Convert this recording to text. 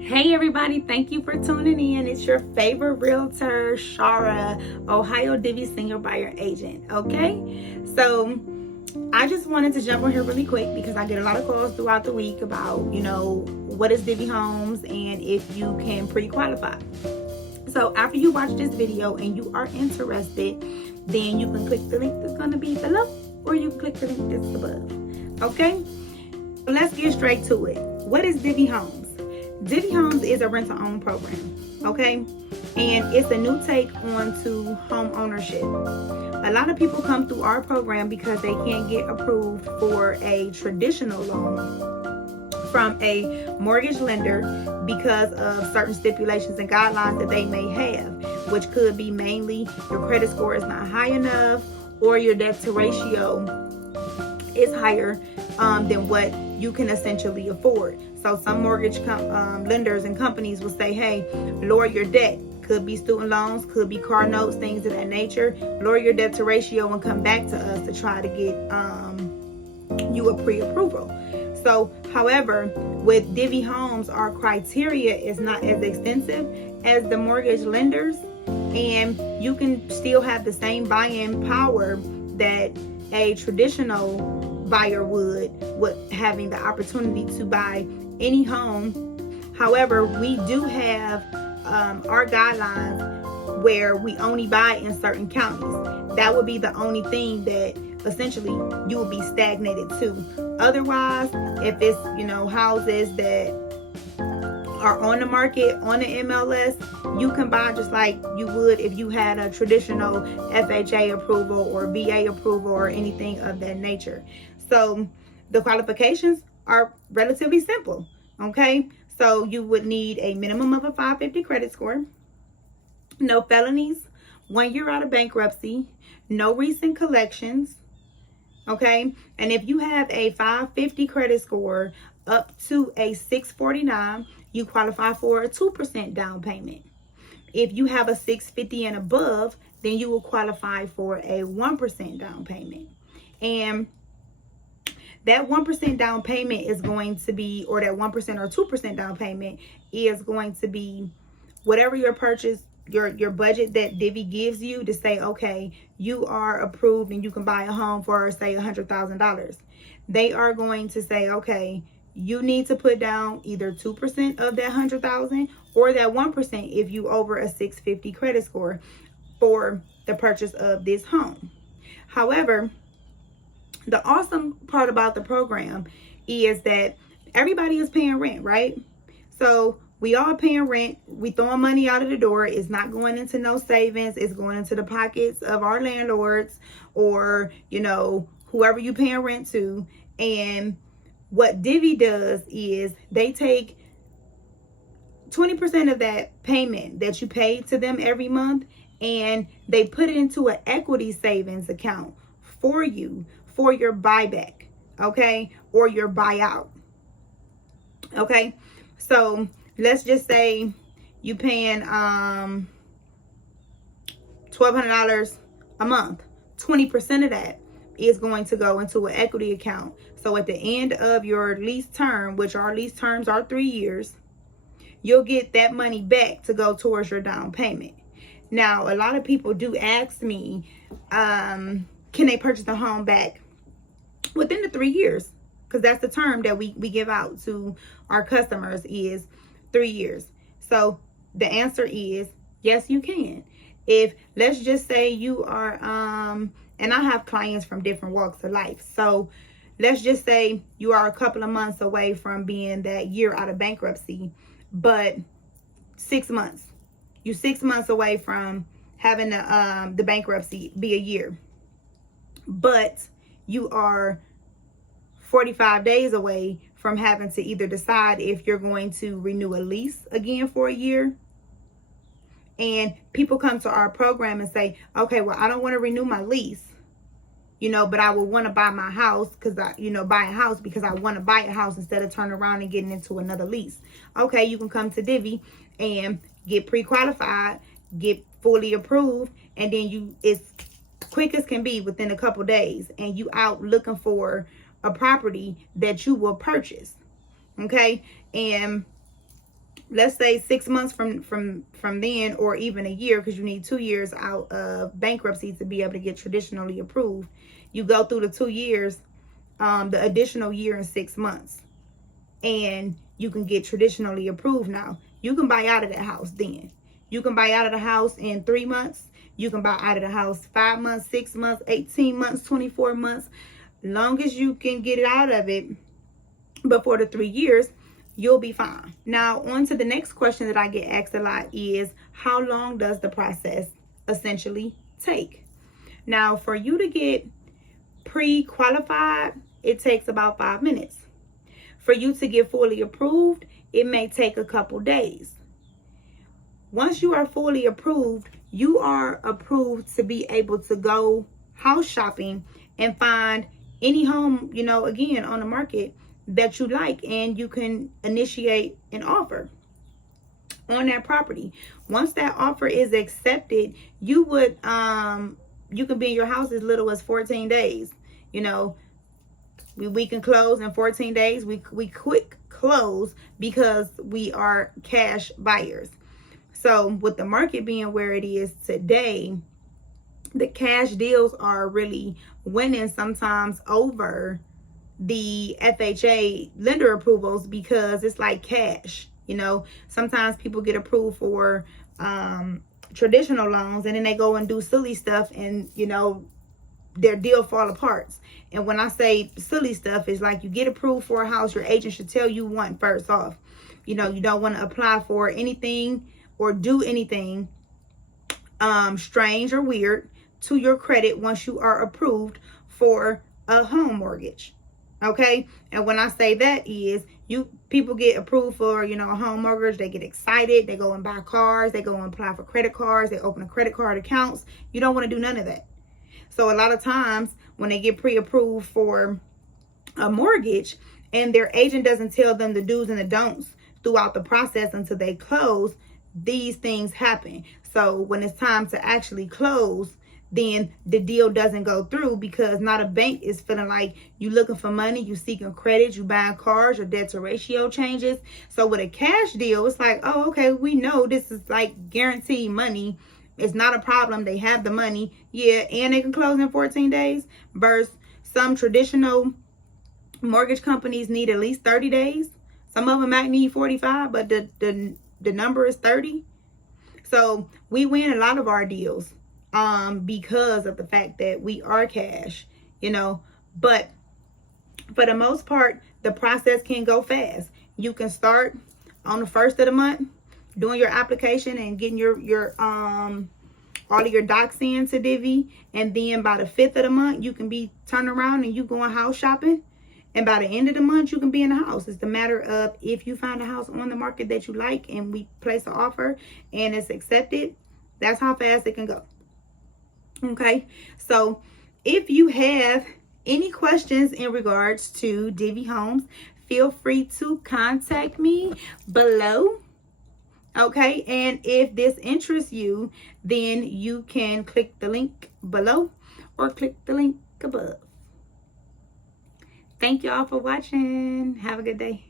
Hey everybody, thank you for tuning in. It's your favorite realtor, Shaura, Ohio Divvy Senior Buyer Agent. Okay, so I just wanted to jump on here really quick because I get a lot of calls throughout the week about, what is Divvy Homes and if you can pre-qualify. So after you watch this video and you are interested, then you can click the link that's going to be below, or you can click the link that's above. Okay, so let's get straight to it. What is Divvy Homes? Divvy Homes is a rent-to-own program, okay? And it's a new take onto home ownership. A lot of people come through our program because they can't get approved for a traditional loan from a mortgage lender because of certain stipulations and guidelines that they may have, which could be mainly your credit score is not high enough or your debt to ratio is higher than what you can essentially afford. So some mortgage lenders and companies will say, hey, lower your debt. Could be student loans, could be car notes, things of that nature. Lower your debt to ratio and come back to us to try to get you a pre-approval. So, however, with Divvy Homes, our criteria is not as extensive as the mortgage lenders, and you can still have the same buying power that a traditional buyer would, with having the opportunity to buy any home. However, we do have our guidelines where we only buy in certain counties. That would be the only thing that essentially you would be stagnated to. Otherwise, if it's houses that are on the market on the MLS, you can buy just like you would if you had a traditional FHA approval or VA approval or anything of that nature. So the qualifications are relatively simple, okay? So you would need a minimum of a 550 credit score, no felonies, 1 year out of bankruptcy, no recent collections, okay? And if you have a 550 credit score up to a 649, you qualify for a 2% down payment. If you have a 650 and above, then you will qualify for a 1% down payment. And that 1% down payment is going to be, or that 1% or 2% down payment is going to be whatever your purchase, your budget that Divvy gives you to say, okay, you are approved and you can buy a home for, say, $100,000. They are going to say, okay, you need to put down either 2% of that $100,000 or that 1% if you over a 650 credit score for the purchase of this home. However, the awesome part about the program is that everybody is paying rent, right? So we all paying rent. We throwing money out of the door. It's not going into no savings. It's going into the pockets of our landlords or, whoever you paying rent to. And what Divvy does is they take 20% of that payment that you pay to them every month and they put it into an equity savings account for you for your buyback, okay, or your buyout, okay? So let's just say you paying $1,200 a month. 20% of that is going to go into an equity account. So at the end of your lease term, which our lease terms are 3 years, you'll get that money back to go towards your down payment. Now, a lot of people do ask me, can they purchase the home back within the 3 years? Because that's the term that we give out to our customers is 3 years. So the answer is yes, you can. If, let's just say you are, and I have clients from different walks of life. So let's just say you are a couple of months away from being that year out of bankruptcy, but 6 months. You're 6 months away from having the bankruptcy be a year. But you are 45 days away from having to either decide if you're going to renew a lease again for a year. And people come to our program and say, okay, well, I don't want to renew my lease, but I would want to buy my house because buy a house because I want to buy a house instead of turning around and getting into another lease. Okay, you can come to Divvy and get pre-qualified, get fully approved, and then it's quick as can be within a couple days, and you out looking for a property that you will purchase. Okay, and let's say 6 months from then, or even a year, because you need 2 years out of bankruptcy to be able to get traditionally approved. You go through the 2 years, the additional year and 6 months, and you can get traditionally approved. Now you can buy out of that house. Then you can buy out of the house in 3 months. You can buy out of the house 5 months, 6 months, 18 months, 24 months. Long as you can get it out of it before the 3 years, you'll be fine. Now, on to the next question that I get asked a lot is, how long does the process essentially take? Now, for you to get pre-qualified, it takes about 5 minutes. For you to get fully approved, it may take a couple days. Once you are fully approved, you are approved to be able to go house shopping and find any home, again, on the market that you like, and you can initiate an offer on that property. Once that offer is accepted, you can be in your house as little as 14 days. We can close in 14 days. We quick close because we are cash buyers. So with the market being where it is today, the cash deals are really winning sometimes over the FHA lender approvals, because it's like cash. Sometimes people get approved for traditional loans, and then they go and do silly stuff, and their deal fall apart. And when I say silly stuff, it's like you get approved for a house, your agent should tell you one first off. You don't want to apply for anything or do anything strange or weird to your credit once you are approved for a home mortgage. Okay? And when I say that is, people get approved for, a home mortgage, they get excited, they go and buy cars, they go and apply for credit cards, they open a credit card accounts. You don't want to do none of that. So a lot of times when they get pre-approved for a mortgage and their agent doesn't tell them the do's and the don'ts throughout the process until they close, these things happen. So when it's time to actually close, then the deal doesn't go through, because not a bank is feeling like you looking for money, you seeking credit, you buying cars, your debt to ratio changes. So with a cash deal, it's like, oh, okay, we know this is like guaranteed money. It's not a problem. They have the money. Yeah, and they can close in 14 days. Versus some traditional mortgage companies need at least 30 days. Some of them might need 45, but the number is 30. So we win a lot of our deals because of the fact that we are cash, but for the most part, the process can go fast. You can start on the 1st of the month doing your application and getting your all of your docs in to Divvy, and then by the 5th of the month, you can be turning around and you going house shopping, and by the end of the month, you can be in the house. It's the matter of, if you find a house on the market that you like and we place an offer and it's accepted, that's how fast it can go. Okay, so if you have any questions in regards to Divvy Homes, feel free to contact me below. Okay, and if this interests you, then you can click the link below or click the link above. Thank y'all for watching. Have a good day.